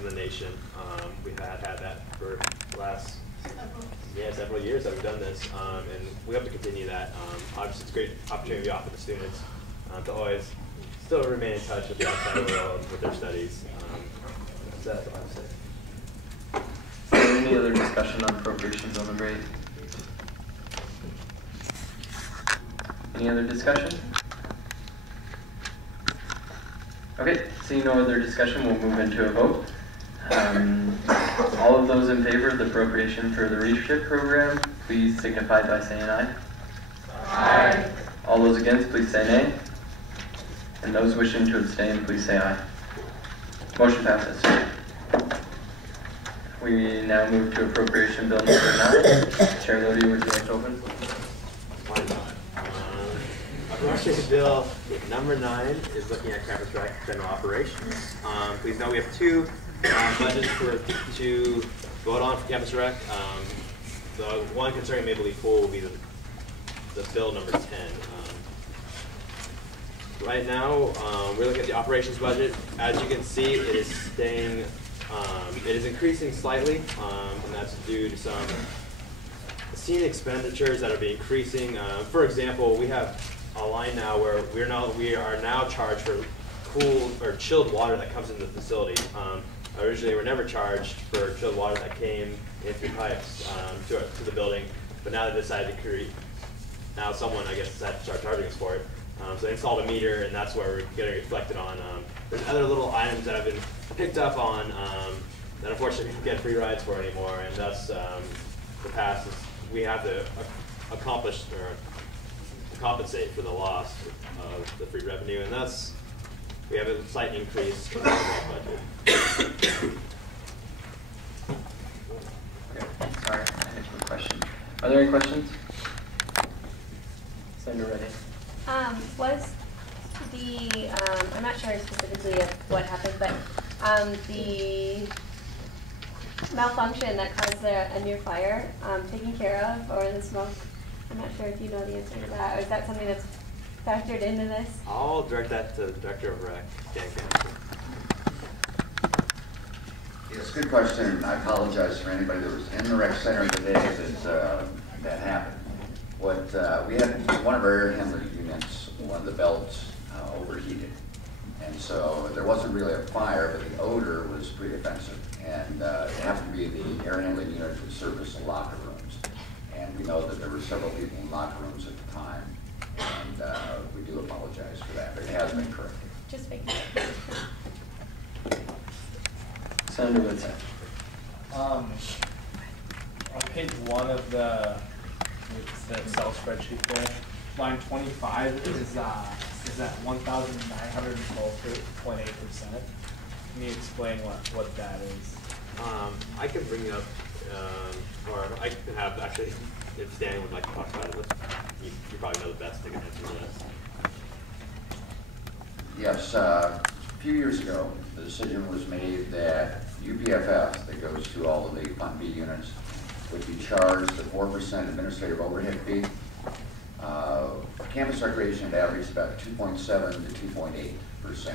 in the nation. We've had that for the last several years that we've done this, and we hope to continue that. Obviously, it's a great opportunity to offer the students to always still remain in touch with the outside world with their studies. So that's all I have to say. Is there any other discussion on appropriation bill number 8? Any other discussion? Okay, seeing no other discussion, we'll move into a vote. All of those in favor of the appropriation for the leadership program, please signify by saying aye. Aye. All those against, please say nay. And those wishing to abstain, please say aye. Motion passes. We now move to appropriation bill number 9. Chair Lodi, would you like to open? Why not? Appropriation bill number 9 is looking at campus rec general operations. Please know we have 2 budgets to vote on for campus rec. The one concerning Maple Leaf Pool will be the bill number 10. Right now, we're looking at the operations budget. As you can see, it is staying, it is increasing slightly, and that's due to some seen expenditures that are be increasing. For example, we have a line now where we are now charged for cool or chilled water that comes into the facility. Originally, we were never charged for chilled water that came in through pipes to the building, but now they decided to create. Now someone, I guess, decided to start charging us for it. So they installed a meter, and that's where we're getting reflected on. There's other little items that have been picked up on that unfortunately we don't get free rides for anymore, and thus the past is we have to accomplish or compensate for the loss of the free revenue, and thus we have a slight increase in the overall budget. Okay, sorry, I had a question. Are there any questions? Senator Reddy. Was the, I'm not sure specifically of what happened, but the malfunction that caused a near fire taken care of, or the smoke? I'm not sure if you know the answer to that, or is that something that's factored into this? I'll direct that to the Director of Rec, Dan Kennedy. Yes, good question. I apologize for anybody that was in the rec center today that happened. What we had one of our air handling units, one of the belts overheated, and so there wasn't really a fire, but the odor was pretty offensive. And it happened to be the air handling unit that serviced the locker rooms, and we know that there were several people in locker rooms at the time, and we do apologize for that, but it has been corrected. Just making sure. Senator Whitsett. On page 1 of the Excel spreadsheet there, line 25 is at 1,912.8%. Can you explain what that is? I can bring it up, or I can have actually, if Stan would like to talk about it, you probably know the best to get answer to this. Yes, a few years ago, the decision was made that UPFS, that goes to all of the Fund B units, would be charged the 4% administrative overhead fee. Campus recreation had averaged about 2.7 to 2.8%.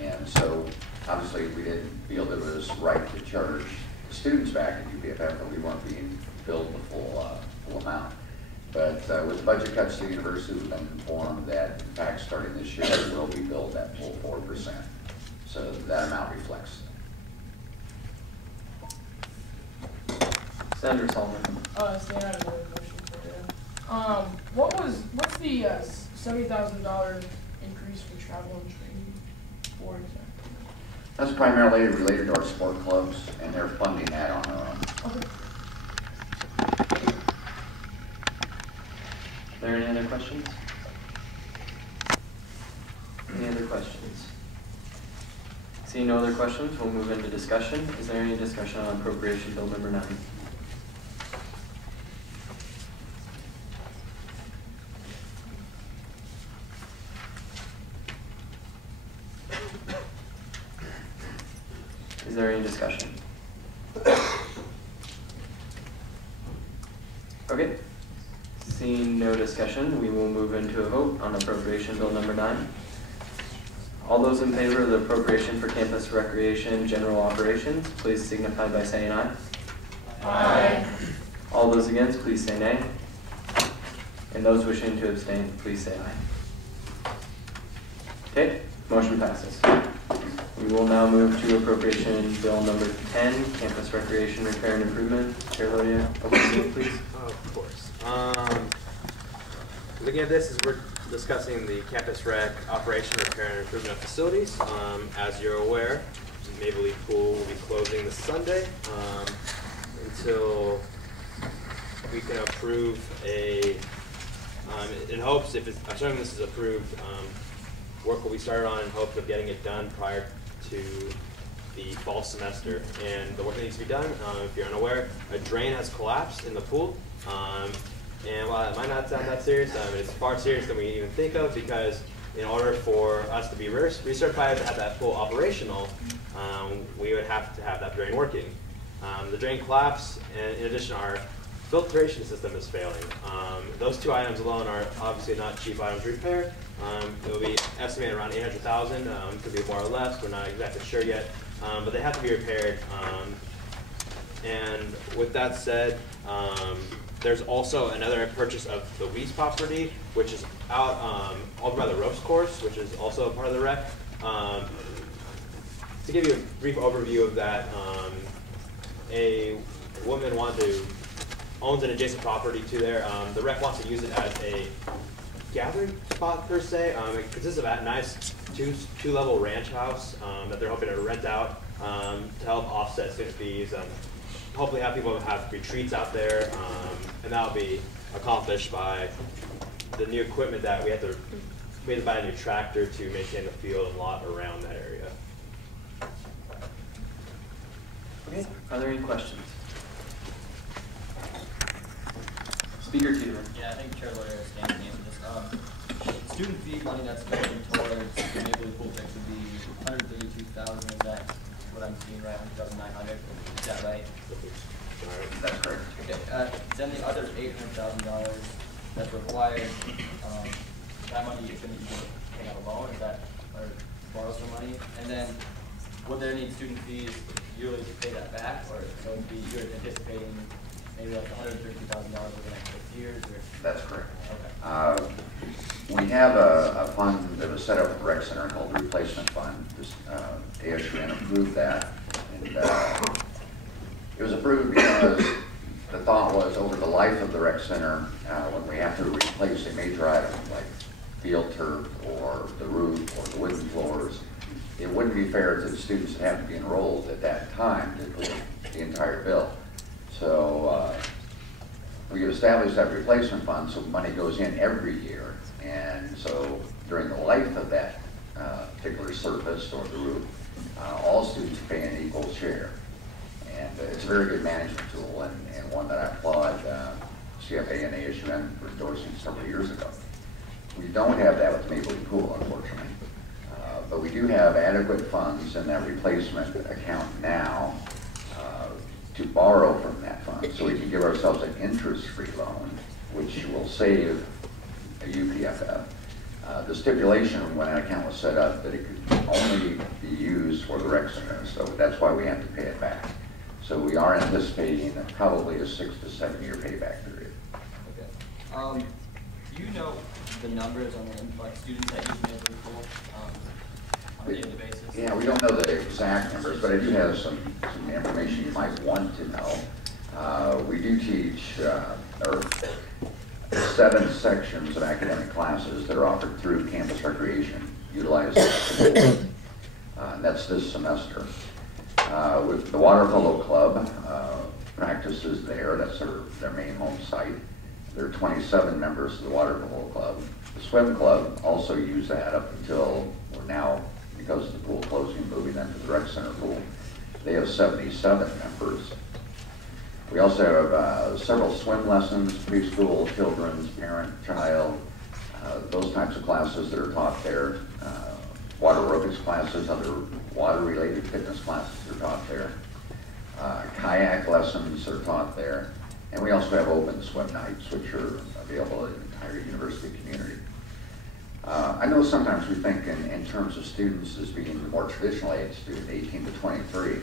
And so obviously we didn't feel that it was right to charge the students back at UPFF, but we weren't being billed the full amount. But with the budget cuts to the university, we've been informed that in fact starting this year we will be billed that full 4%. So that amount reflects. Senator Solomon. Stan, I have another question for you. What's the $70,000 increase for travel and training for exactly? That's primarily related to our sport clubs, and they're funding that on their own. Okay. Are there any other questions? Any other questions? Seeing no other questions, we'll move into discussion. Is there any discussion on appropriation bill number 9? Is there any discussion? Okay. Seeing no discussion, we will move into a vote on appropriation bill number 9. All those in favor of the appropriation for campus recreation general operations, please signify by saying aye. Aye. All those against, please say nay. And those wishing to abstain, please say aye. Okay, motion passes. We will now move to appropriation bill number 10, campus recreation repair and improvement. Chair Lodia, open the meeting, please. Of course. Looking at this, as we're discussing the campus rec operation, repair, and improvement of facilities. As you're aware, Maple Leaf Pool will be closing this Sunday until we can approve a, in hopes, if it's, assuming this is approved, work will be started on in hopes of getting it done prior to the fall semester. And the work that needs to be done, if you're unaware, a drain has collapsed in the pool. And while it might not sound that serious, it's far serious than we even think of, because in order for us to be recertified to have that pool operational, we would have to have that drain working. The drain collapsed, and in addition, our filtration system is failing. Those two items alone are obviously not cheap items to repair. It will be estimated around $800,000, could be more or less, we're not exactly sure yet, but they have to be repaired. And with that said, there's also another purchase of the Weiss property, which is out over by the ropes course, which is also a part of the rec. To give you a brief overview of that, a woman owns an adjacent property to there. The rec wants to use it as a gathering spot per se. It consists of a nice two-level ranch house that they're hoping to rent out to help offset student fees. Hopefully have people have retreats out there, and that'll be accomplished by the new equipment that we had to buy a new tractor to maintain the field and lot around that area. Okay, are there any questions? Speaker 2. Yeah, I think Chair Lawyer stands to answer this. Student fee money that's going towards the Maple Leaf Pool fix would be $132,000. Is that what I'm seeing right? $1,900. Is that right? That's correct. Okay. Then the other $800,000 that's required. That money is going to be taken out a loan. Is that or borrow some money? And then would there need student fees yearly to pay that back, or so it'd be you're anticipating maybe like $130,000 over the next 6 years? Or? That's correct. Okay. We have a fund that was set up at the rec center called the Replacement Fund. Just, ASUN approved that. And it was approved because the thought was over the life of the rec center, when we have to replace a major item like field turf or the roof or the wooden floors, it wouldn't be fair to the students that have to be enrolled at that time to put the entire bill. So we established that replacement fund, so money goes in every year. And so during the life of that particular surface or the roof, all students pay an equal share. And it's a very good management tool, and one that I applaud CFA and ASUN for endorsing several years ago. We don't have that with Maple Leaf Pool, unfortunately. But we do have adequate funds in that replacement account now to borrow from that fund, so we can give ourselves an interest-free loan, which will save a UPFF. The stipulation when that account was set up that it could only be used for the rec center, so that's why we have to pay it back. So we are anticipating probably a 6 to 7 year payback period. Okay. Do you know the numbers on the influx students that use Maple Leaf Pool on a daily basis? Yeah, we don't know the exact numbers, but I do have some information you might want to know. We do teach 7 sections of academic classes that are offered through campus recreation, utilizing and that's this semester. With the Water Polo Club, practices there, that's their main home site. There are 27 members of the Water Polo Club. The Swim Club also use that up until we're now, because of the pool closing, moving them to the rec center pool. They have 77 members. We also have several swim lessons, preschool, children's, parent, child, those types of classes that are taught there. Water aerobics classes, other water-related fitness classes are taught there. Kayak lessons are taught there. And we also have open swim nights, which are available in the entire university community. I know sometimes we think in terms of students as being the more traditional age student, 18 to 23.